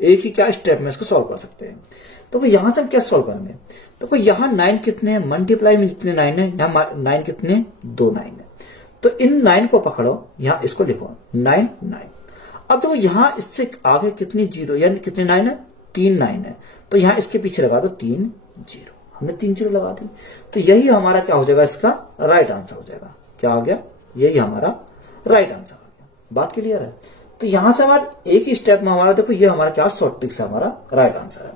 एक ही क्या स्टेप में इसको सॉल्व कर सकते हैं। तो यहां से हम क्या सॉल्व करेंगे, देखो यहां 9 कितने हैं, मल्टीप्लाई में जितने 9 है, यहां 9 कितने 2 9 है, तो इन 9 को पकड़ो, यहां इसको लिखो 9 9। अब देखो यहां इससे आगे कितनी 0, यानी कितने 9 है 3 9 है, तो यहां इसके पीछे लगा दो 3 0, हमने 3 0 लगा दी, तो यही हमारा क्या हो जाएगा इसका राइट आंसर हो जाएगा। क्या आ गया, यही हमारा राइट आंसर आ गया। बात क्लियर है। तो यहां से हमारा एक ही स्टेप में हमारा देखो ये हमारा क्या शॉर्ट ट्रिक से हमारा राइट आंसर है।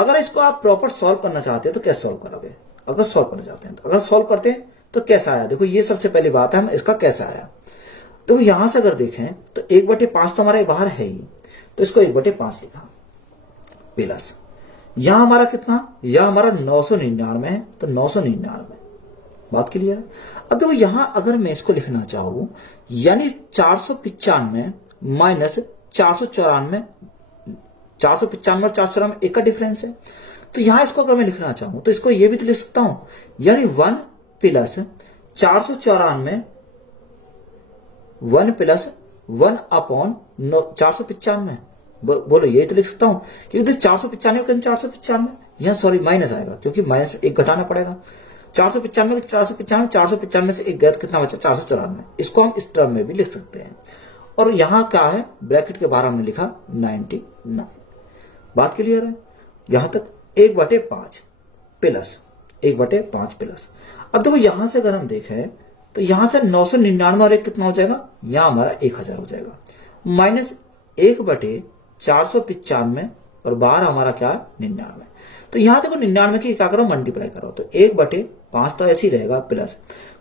अगर इसको आप प्रॉपर सॉल्व करना चाहते हैं तो कैसे सॉल्व करोगे, अगर सॉल्व करना चाहते हैं तो अगर सॉल्व करते हैं तो कैसा आया, देखो ये सबसे पहली बात है हम इसका कैसा आया। तो यहां से अगर देखें तो 1/5 तो हमारे बाहर है ही, तो इसको 1/5 लिखा प्लस यहां हमारा कितना, यह हमारा 999 है, तो 999। बात क्लियर है। अब देखो यहां अगर मैं इसको लिखना चाहूं यानी 495 माइनस 494, 495 और 494 एक का डिफरेंस है। तो यहां इसको अगर मैं लिखना चाहूं तो इसको ये भी तो लिख सकता हूं, यानी 1 प्लस 494 1 प्लस 1 अपॉन 495। बोलो यही तो लिख सकता हूं, क्योंकि 495 495 यहां सॉरी माइनस आएगा क्योंकि माइनस एक घटाना पड़ेगा। 495 495 से एक गया तो कितना बचा 494। इसको हम इस टर्म में भी लिख सकते हैं। और यहां क्या है, ब्रैकेट के बाहर हमने लिखा 99। बात क्लियर है। यहां तक 1/5 प्लस 1/5 प्लस। अब देखो यहां से अगर हम देखें तो यहां से 999 और एक कितना हो जाएगा, यहां हमारा 1000 हो जाएगा, माइनस 1/495 और बाहर हमारा क्या 99। तो यहां देखो 99 की क्या करो मल्टीप्लाई करो, तो 1/5 तो ऐसे ही रहेगा प्लस,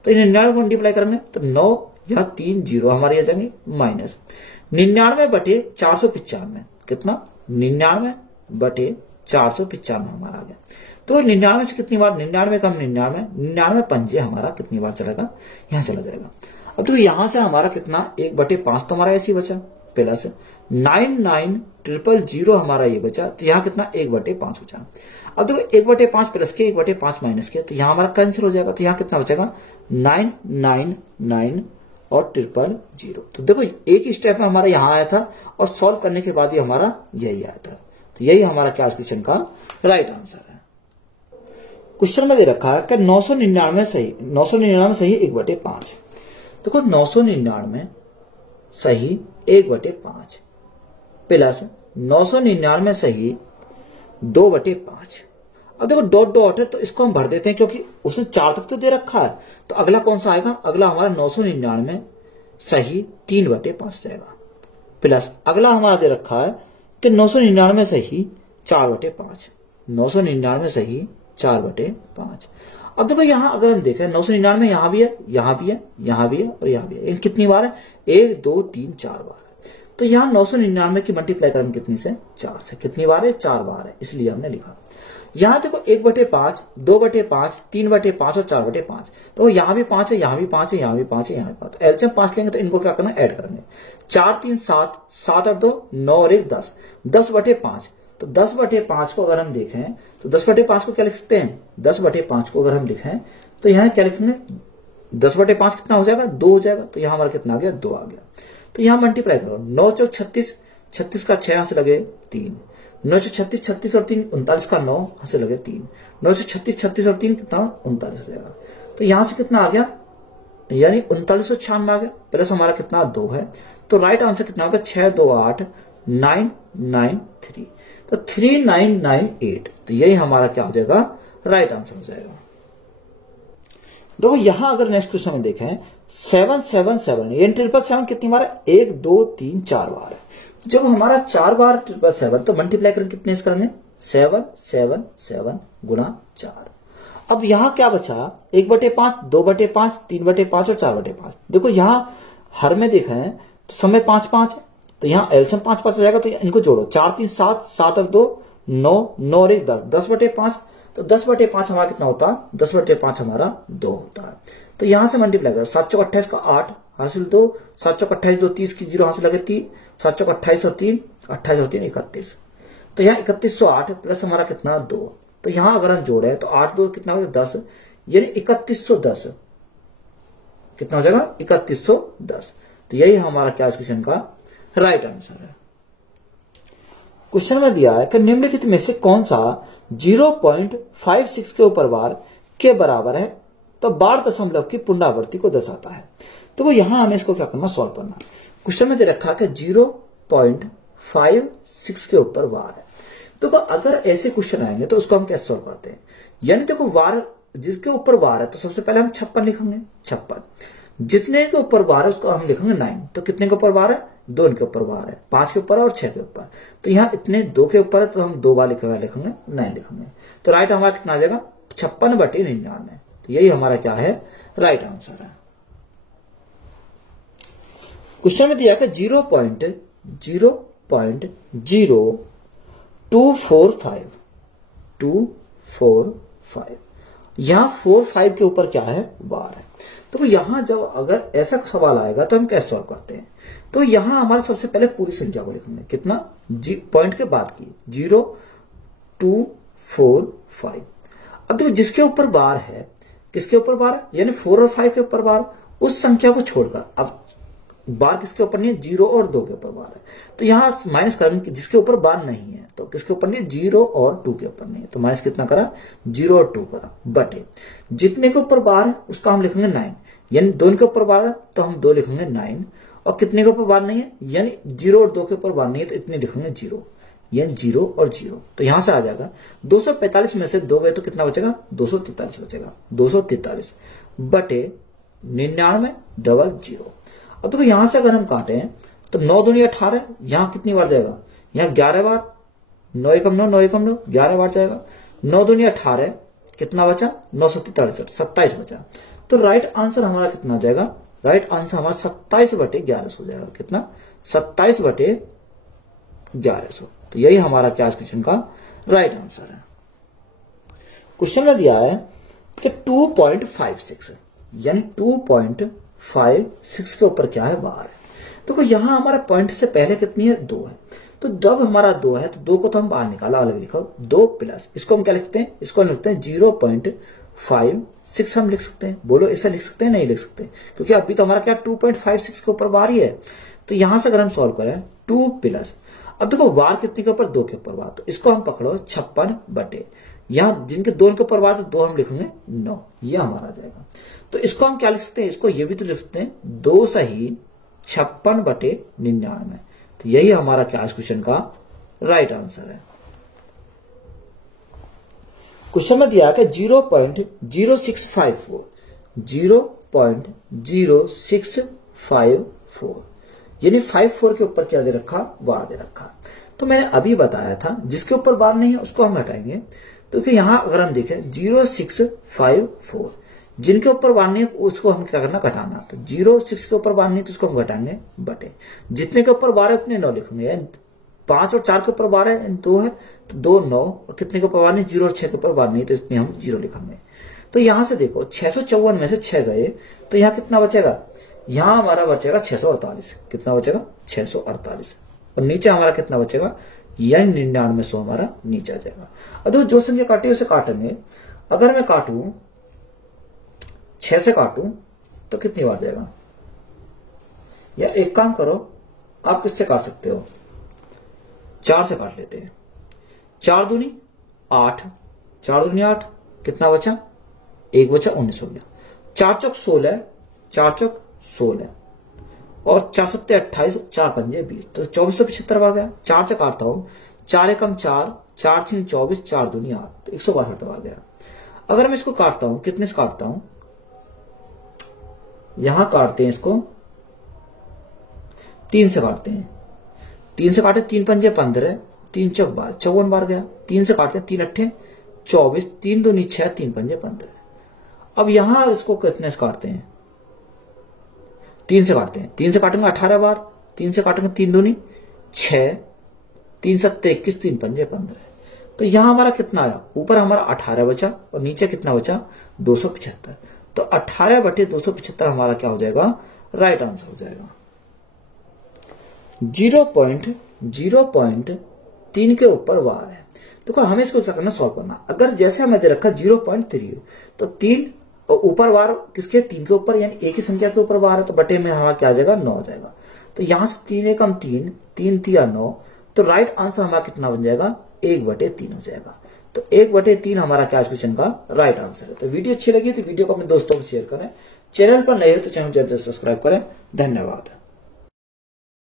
तो 99 को मल्टीप्लाई करेंगे तो 9 या 3 जीरो हमारे आ जाएंगे, माइनस 99/495 कितना 99/495 हमारा आ गया। तो 99 से कितनी बार 99 कम 99 पंजे हमारा कितनी बार चलेगा, यहां चला जाएगा। अब तो यहां से हमारा कितना 1/5 तो हमारा ऐसे बचा प्लस 99,000 हमारा ये बचा, तो यहां कितना 1/5 बचा। अब देखो 1/5 प्लस के 1/5 माइनस के, तो यहां हमारा कैंसिल हो जाएगा, तो यहां कितना बचेगा 999 और 000। तो देखो एक ही स्टेप में हमारा यहां आया था और सॉल्व करने के बाद ये हमारा यही आया था। तो यही हमारा क्या क्वेश्चन का राइट आंसर है। क्वेश्चन में दे रखा है कि 999 सही 1/5। देखो 999 सही 1/5 प्लस 999 सही 2/5। अब देखो डॉट डॉट है तो इसको हम भर देते हैं क्योंकि उसने 4 तक तो दे रखा है। तो अगला कौन सा आएगा, अगला हमारा 999 सही 3/5 जाएगा, प्लस अगला हमारा दे रखा है कि 999 सही 4/5, 999 सही 4/5। अब देखो यहां अगर हम देखें 999 यहां भी है, यहां भी है, यहां भी है और यहां भी है, कितनी बार है 1 2 3 4 बार है। तो यहां 999 की मल्टीप्लाई करेंगे कितनी से 4 से, कितनी बार है 4 बार है, इसलिए हमने लिखा। यहां देखो 1/5 2/5 3/5 और 4/5, तो यहां भी 5 है, यहां भी 5 है, यहां भी 5 है, यहां भी 5। तो एलसीएम 5 लेंगे तो इनको क्या करना ऐड करेंगे, 4 3 7 7 और 2 9 और 1 10, 10/5। तो 10/5 को अगर हम देखें तो 10/5 को क्या लिख सकते हैं, 10/5 को अगर हम लिखें तो यहां क्या लिखेंगे 10/5 कितना हो जाएगा 2 हो जाएगा, तो यहां हमारा कितना आ गया 2 आ गया। तो यहां मल्टीप्लाई करो 9 चौक 36, 36 का 6 यहां से लगे 3, 9 से 36 36 और 3 39 का 9 यहां से लगे 3, 9 से 36 36 और 3 कितना 39 हो जाएगा। तो यहां से कितना आ गया यानी 3996 आ गया, प्लस हमारा कितना 2 है। तो राइट आंसर कितना होगा 6 2 8 993, तो 3998। तो यही हमारा क्या हो जाएगा राइट आंसर हो जाएगा। देखो यहां अगर नेक्स्ट क्वेश्चन में देखें 777 ये 777 कितनी बार है 1 2 3 4 बार है। जब हमारा 4 बार 777 तो मल्टीप्लाई करेंगे कितने से करेंगे 777 गुणा 4। अब यहां क्या बचा 1/5 2/5 3/5 और 4/5। देखो यहां हर में देखा है तो समय 5 5 है, तो यहां एलसीएम 5 5 हो जाएगा, तो इनको जोड़ो 4 3 7 7 और 2 9 9 और 1 10, 10/5। तो 10/5 हमारा कितना होता है 10/5 हमारा 2 होता है। तो यहां से मल्टीप्लाई करो 7 चौक 28 का 8 हासिल 2, 7 चौक 28 2 30 की 0 हासिल लगे 3, 7 चौक 28 और 3 28 और 3 31। तो यहाँ 3108 प्लस हमारा कितना 2। तो यहां अगर हम जोड़े तो 8 2 कितना हो जाएगा 10, यानी 3110 कितना हो जाएगा 3110। तो यही हमारा क्या क्वेश्चन का राइट आंसर है। क्वेश्चन में दिया है कि निम्नलिखित में से कौन सा 0.56 के ऊपर बार के बराबर है, तो बार दशमलव की पुनरावृत्ति को दर्शाता है। तो वो यहां हमें इसको क्या करना सॉल्व करना। क्वेश्चन में दे रखा है कि 0.56 के ऊपर बार है। तो अगर ऐसे क्वेश्चन आएंगे तो उसको हम कैसे सॉल्व करते हैं, यानी देखो वार जिसके ऊपर वार है तो सबसे पहले हम 56 लिखेंगे 56। जितने के ऊपर बार है उसको हम लिखेंगे 9। तो कितने के ऊपर बार है? 2 के ऊपर बार है, 5 के ऊपर और 6 के ऊपर। तो यहाँ इतने 2 के ऊपर है तो हम 2 बार लिखेंगे 9 लिखेंगे। तो राइट हमारा कितना आ जाएगा? 56/99। तो यही हमारा क्या है? राइट आंसर है। क्वेश्चन में दिया है 0.0245 यहां 4-5 के ऊपर क्या है? बार है। तो यहां जब अगर ऐसा सवाल आएगा तो हम कैसे सॉल्व करते हैं? तो यहां हमारा सबसे पहले पूरी संख्या को लिखेंगे। कितना? पॉइंट के बाद की 0, 2, 4, 5। अब देखो जिसके ऊपर बार है, किसके ऊपर बार है? यानी 4 और 5 के ऊपर बार, उस संख्या को छोड़कर अब बार किसके ऊपर नहीं है? 0 और 2 के ऊपर बार है। तो यहां माइनस करेंगे जिसके ऊपर बार नहीं है, तो किसके ऊपर नहीं है? 0 और 2 के ऊपर नहीं है। तो माइनस कितना करा? 0 और 2 करा, बटे जितने के ऊपर बार है उसका हम लिखेंगे 9। यानी 2 के ऊपर बार है तो हम 2 लिखेंगे 9। और कितने के ऊपर बार नहीं है? यानी 0 और 2 के ऊपर बार नहीं है तो इतने लिखेंगे 0। यानी 0 और 0। तो यहां से आ जाएगा 245 में से 2 गए तो कितना बचेगा? 243 बचेगा। 243 बटे 9900। अब देखो यहां से अगर हम काटे तो 9 दूनी 18, यहां कितनी बार जाएगा? यहां 11 बार। 9 एकम 9, 9 एकम 9, 11 बार जाएगा। 9 दूनी 18, कितना बचा? 943, 27 बचा। तो राइट आंसर हमारा कितना जाएगा? राइट आंसर हमारा 27/1100 हो जाएगा। कितना? 27/1100। तो यही हमारा क्या क्वेश्चन का राइट आंसर है। क्वेश्चन में दिया है कि 2.56 यानी 2.56 के ऊपर क्या है? बार है। तो यहां हमारा पॉइंट से पहले कितनी है? 2 है। तो जब हमारा 2 है तो 2 को तो हम बाहर निकाला, अलग लिखो 2 प्लस, इसको हम क्या लिखते हैं? इसको हम लिखते हैं 0.56 हम लिख सकते हैं। बोलो ऐसा लिख सकते हैं? नहीं लिख सकते, क्योंकि अभी तो हमारा क्या 2.56 के ऊपर बार ही है। तो यहां से अगर हम सॉल्व करें 2 प्लस, अब देखो बार कितने के ऊपर? 2 के ऊपर बार, तो इसको हम पकड़ो 56 बटे, यहां जिनके 2 के ऊपर बार तो 2 हम लिखेंगे 9, ये हमारा आ जाएगा। तो इसको हम क्या लिख सकते हैं? इसको ये भी तो लिख सकते हैं 2 सही 56/99। तो यही हमारा क्या क्वेश्चन का राइट आंसर है। क्वेश्चन में दिया है 0.0654 0.0654 यानी 54 के ऊपर क्या दे रखा? बार दे रखा। तो मैंने अभी बताया था जिसके ऊपर बार नहीं है उसको हम हटाएंगे। तो यहां अगर हम देखें 0654, जिनके ऊपर बार नहीं है उसको हम क्या करना? घटाना। तो 06 के ऊपर बार नहीं तो उसको हम घटाएंगे बटे जितने के ऊपर बार है उतने 9 लिखेंगे। 5 और 4 के ऊपर बार है, 2 है तो 2 9, और कितने के ऊपर बार नहीं? 0 और 6 के ऊपर बार नहीं तो इसमें हम 0 लिखेंगे। तो यहां से देखो 654 में से 6 गए तो यहां कितना बचेगा? यहां हमारा बचेगा 648। कितना बचेगा? 648। और नीचे हमारा कितना बचेगा? यानी 9900 हमारा नीचे आ जाएगा। अब जो संख्या काटी उसे काटेंगे। अगर मैं काटूं 6 से काटूं तो कितनी बार जाएगा? या एक काम करो, आप किससे काट सकते हो? 4 से काट लेते हैं। 4 दूनी 8, 4 दूनी 8, कितना बचा? 1 बचा, 19 हो गया। 4 चौक 16, 4 चौक 16 और 4 सत्ते 28, 4 पंजे 20, तो 2475 बार गया। 4 से काटता हूं, 4 एकम 4, 4 छीन 24, 4 दूनी 8, तो 162 बार गया। अगर मैं इसको काटता हूं, कितने से काटता हूं? यहां काटते हैं इसको 3 से काटते हैं। 3 से काटे 3 पंजे 15, 3 चौक 12, 54 बार गया। 3 से काटते हैं 3 अट्ठे 24, 3 दूनी 6, 3 पंजे 15। अब यहां इसको कितने से काटते हैं? 3 से काटते हैं। 3 से काटेंगे 18 बार, 3 से काटेंगे 3 दूनी 6, 3 सत्ते 21, 3 पंजे 15। तो यहां हमारा कितना आया? ऊपर हमारा 18 बचा और नीचे कितना बचा? 275। तो 18/275 हमारा क्या हो जाएगा? राइट आंसर हो जाएगा। 0.3 के ऊपर बार है। देखो हमें इसको क्या करना? सॉल्व करना। अगर जैसे हमें दे रखा 0.3 तो 3 ऊपर बार किसके? 3 के ऊपर, यानी एक ही संख्या के ऊपर बार है तो बटे में हमारा क्या आ जाएगा? 9 आ जाएगा। तो यहां से 3 एकम 3, 3 तिया 9, तो राइट आंसर हमारा कितना बन जाएगा? 1/3 हो जाएगा। तो 1/3 हमारा क्या क्वेश्चन का राइट आंसर है। तो वीडियो अच्छी लगी तो वीडियो को अपने दोस्तों को शेयर करें। चैनल पर नए हो तो चैनल जल्द सब्सक्राइब करें। धन्यवाद।